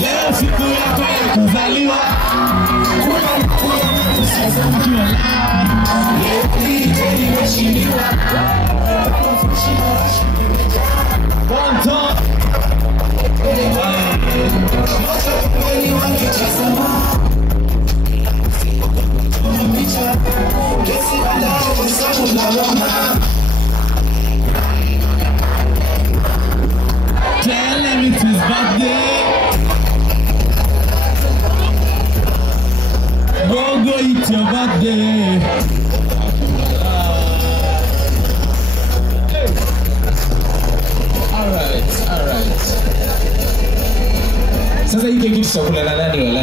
Leo siku yako ya kuzaliwa. Tell him it's his birthday. Go eat your birthday. Alright. Sasa hii keki tutakula na nani wala?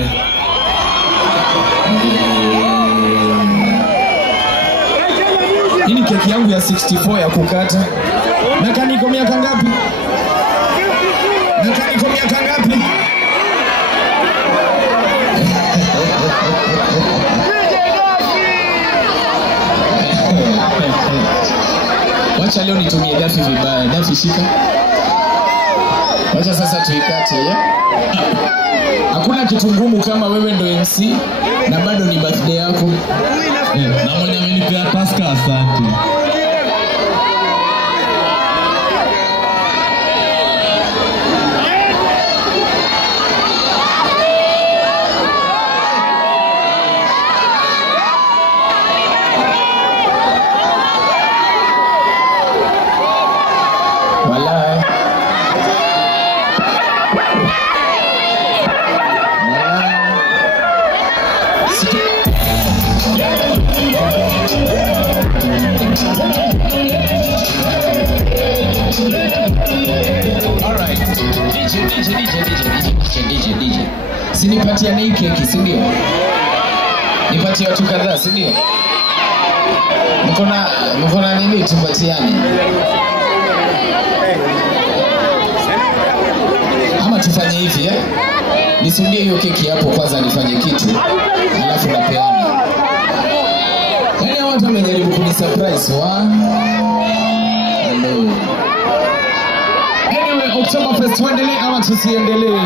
Hii ni keki yangu ya 64 ya kukata. Na kaniko miaka ngapi? Wacha leo nitumie dafi vibaya. Dafi shika. Wacha sasa tuikate ya. Hakuna kitu ngumu kama wewe ndo MC na bado ni birthday yako. Na mwenye amenipea taska asante. DJ. Sinipatia na hii keki, si ndio? Nipatie watu kadhaa, si ndio? Mko na nini tupatiane? Ama tufanye hivi nisundie hiyo keki hapo kwanza nifanye kitu, alafu napeana. Yaani watu wamejaribu kunisurprise Hello. Anyway, Oktoberfest tuendelee ama tusiendelee?